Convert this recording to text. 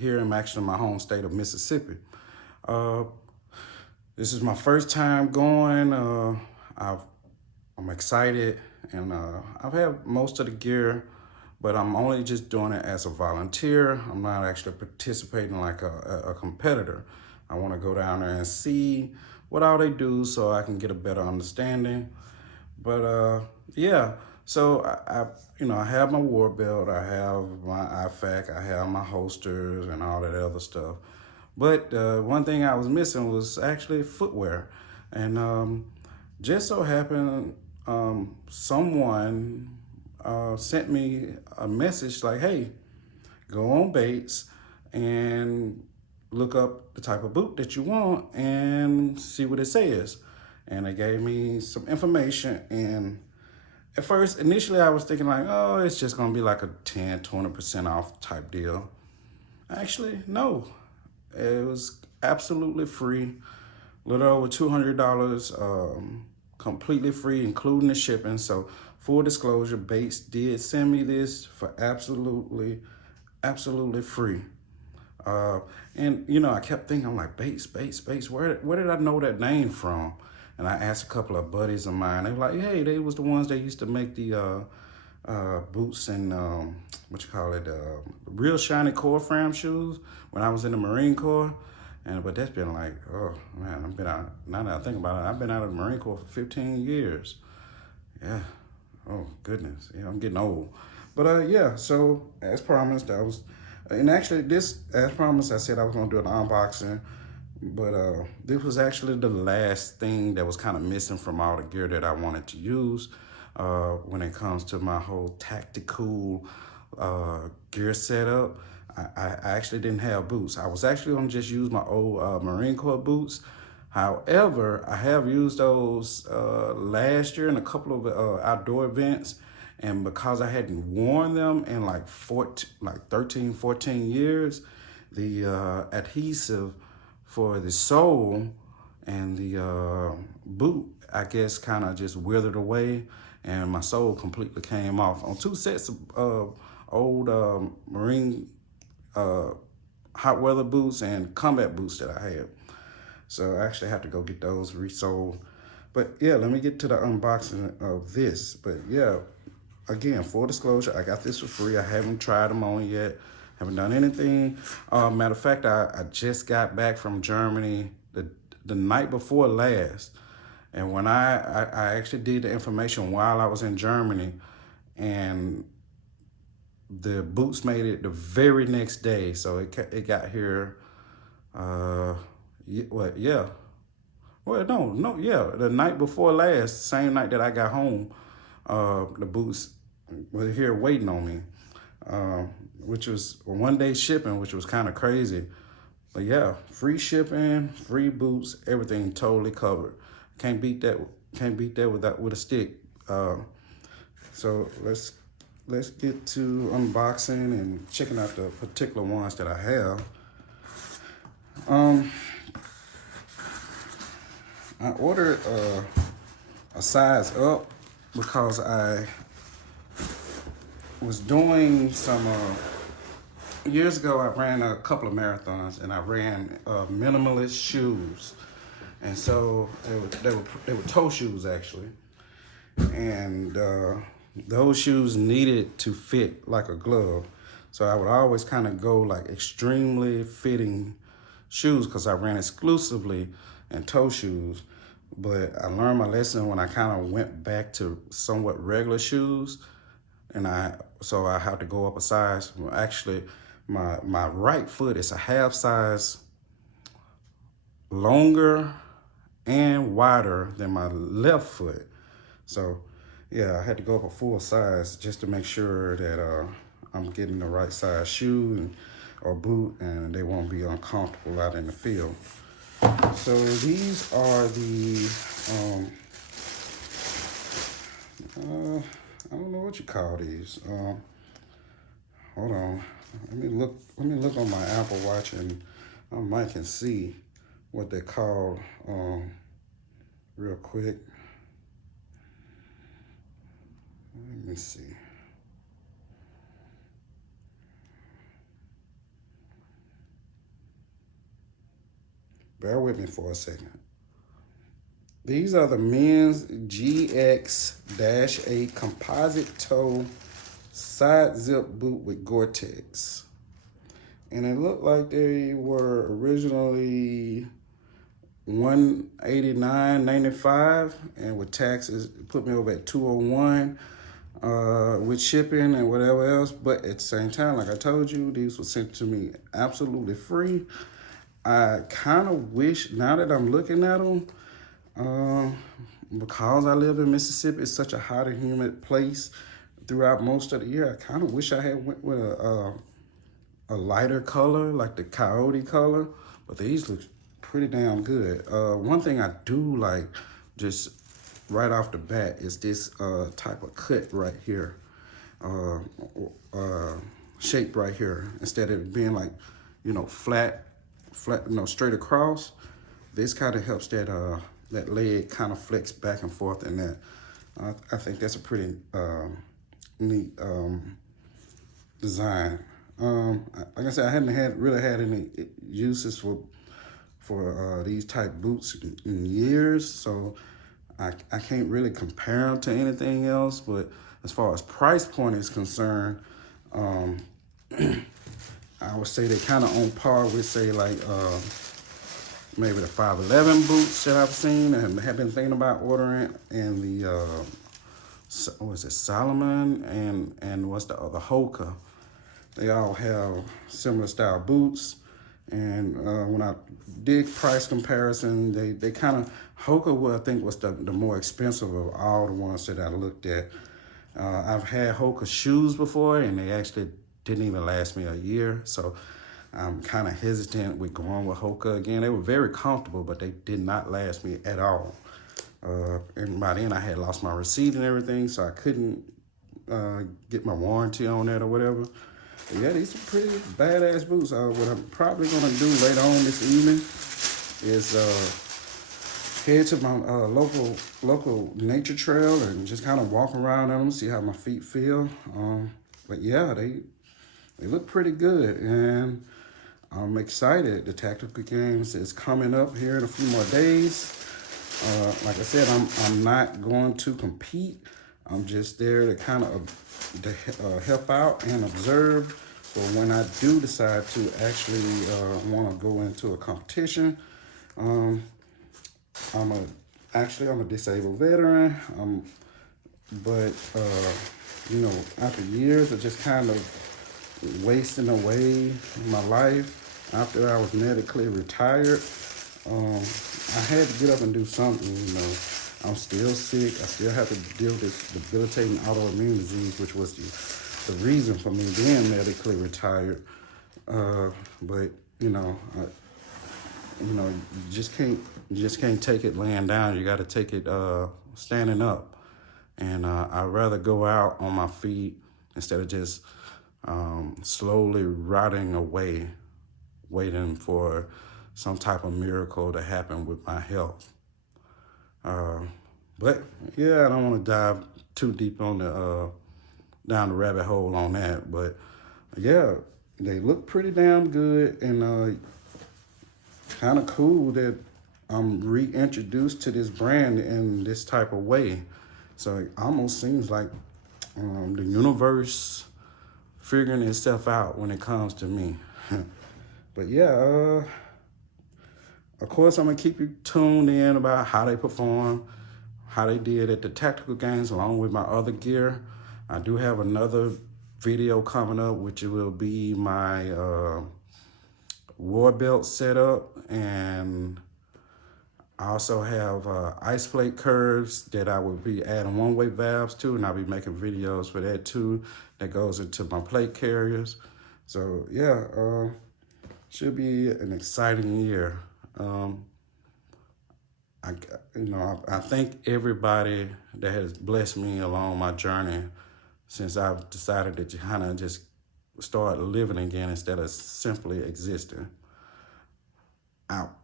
Here I'm actually in my home state of Mississippi. Uh, this is my first time going. I'm excited, and I've had most of the gear, but I'm only just doing it as a volunteer. I'm not actually participating like a competitor. I want to go down there and see what all they do so I can get a better understanding. But yeah, so I have my war belt, I have my IFAC, I have my holsters and all that other stuff. But one thing I was missing was actually footwear. And just so happened, someone sent me a message like, hey, go on Bates and look up the type of boot that you want and see what it says. And they gave me some information. And at first, initially, I was thinking like, oh, it's just gonna be like a 10, 20% off type deal. Actually, no. It was absolutely free, a little over $200, completely free, including the shipping. So full disclosure, Bates did send me this for absolutely free. And I kept thinking, I'm like, Bates, where did I know that name from? And I asked a couple of buddies of mine. They were like, hey, they was the ones that used to make the boots and real shiny core frame shoes when I was in the Marine Corps. But that's been like, oh man, I've been out. Now that I think about it, I've been out of the Marine Corps for 15 years. Yeah. Oh goodness. Yeah, I'm getting old. But yeah. So as promised, as promised, I said I was gonna do an unboxing. But this was actually the last thing that was kind of missing from all the gear that I wanted to use when it comes to my whole tactical gear setup. I actually didn't have boots. I was actually going to just use my old Marine Corps boots. However, I have used those last year in a couple of outdoor events. And because I hadn't worn them in like 13, 14 years, the adhesive for the sole and the boot, I guess, kind of just withered away, and my sole completely came off on two sets of old Marine hot weather boots and combat boots that I had. So I actually have to go get those resoled. But yeah, let me get to the unboxing of this. But yeah, again, full disclosure, I got this for free. I haven't tried them on yet. Haven't done anything. Matter of fact, I just got back from Germany the night before last. And when I actually did the information while I was in Germany, and the boots made it the very next day. So it got here, yeah. Well, the night before last, same night that I got home, the boots were here waiting on me, which was a 1-day shipping, which was kind of crazy. But yeah, free shipping, free boots, everything totally covered. Can't beat that. Can't beat that with a stick. So let's get to unboxing and checking out the particular ones that I have. I ordered a size up because I was doing some years ago. I ran a couple of marathons, and I ran minimalist shoes, and so they were toe shoes actually, and those shoes needed to fit like a glove. So I would always kind of go like extremely fitting shoes because I ran exclusively in toe shoes. But I learned my lesson when I kind of went back to somewhat regular shoes, and so I have to go up a size. Well, actually, my right foot is a half size longer and wider than my left foot. So yeah, I had to go up a full size just to make sure that I'm getting the right size shoe or boot, and they won't be uncomfortable out in the field. So these are the I don't know what you call these. Hold on. Let me look on my Apple Watch, and I might can see what they're called real quick. Let me see. Bear with me for a second. These are the men's GX-8 composite toe side zip boot with Gore-Tex. And it looked like they were originally $189.95, and with taxes it put me over at $201 with shipping and whatever else. But at the same time, like I told you, these were sent to me absolutely free. I kind of wish, now that I'm looking at them, because I live in Mississippi, it's such a hot and humid place throughout most of the year. I kind of wish I had went with a lighter color, like the coyote color, but these look pretty damn good. One thing I do like, just right off the bat, is this type of cut right here, shape right here. Instead of it being like, you know, flat, you know, straight across, this kind of helps that that leg kind of flex back and forth, and that I think that's a pretty neat design. Like I said, I hadn't really had any uses for these type boots in years, so I can't really compare them to anything else. But as far as price point is concerned, I would say they're kind of on par with, say, like maybe the 511 boots that I've seen and have been thinking about ordering, and the what is it, Solomon, and what's the other, Hoka. They all have similar style boots, and when I did price comparison, they kind of, Hoka, I think, was the more expensive of all the ones that I looked at. I've had Hoka shoes before, and they actually didn't even last me a year, so I'm kind of hesitant with going with Hoka again. They were very comfortable, but they did not last me at all. And by then I had lost my receipt and everything, so I couldn't get my warranty on that or whatever. But yeah, these are pretty badass boots. What I'm probably gonna do later on this evening is head to my local nature trail and just kind of walk around on them, see how my feet feel. But yeah, they look pretty good, and I'm excited. The Tactical Games is coming up here in a few more days. Like I said, I'm not going to compete. I'm just there to kind of help out and observe. But when I do decide to actually want to go into a competition, I'm a disabled veteran. But you know, after years of just kind of wasting away my life after I was medically retired, I had to get up and do something. You know, I'm still sick. I still have to deal with this debilitating autoimmune disease, which was the reason for me being medically retired. But you know, you just can't take it laying down. You got to take it standing up. And I'd rather go out on my feet instead of just slowly rotting away, waiting for some type of miracle to happen with my health. But yeah, I don't want to dive too deep on down the rabbit hole on that. But yeah, they look pretty damn good, and kind of cool that I'm reintroduced to this brand in this type of way. So it almost seems like the universe figuring itself out when it comes to me. But yeah, of course, I'm gonna keep you tuned in about how they perform, how they did at the Tactical Games, along with my other gear. I do have another video coming up, which will be my war belt setup, and I also have ice plate curves that I will be adding one-way valves to, and I'll be making videos for that too. That goes into my plate carriers. So yeah, should be an exciting year. I thank everybody that has blessed me along my journey since I've decided to kind of just start living again instead of simply existing. Out.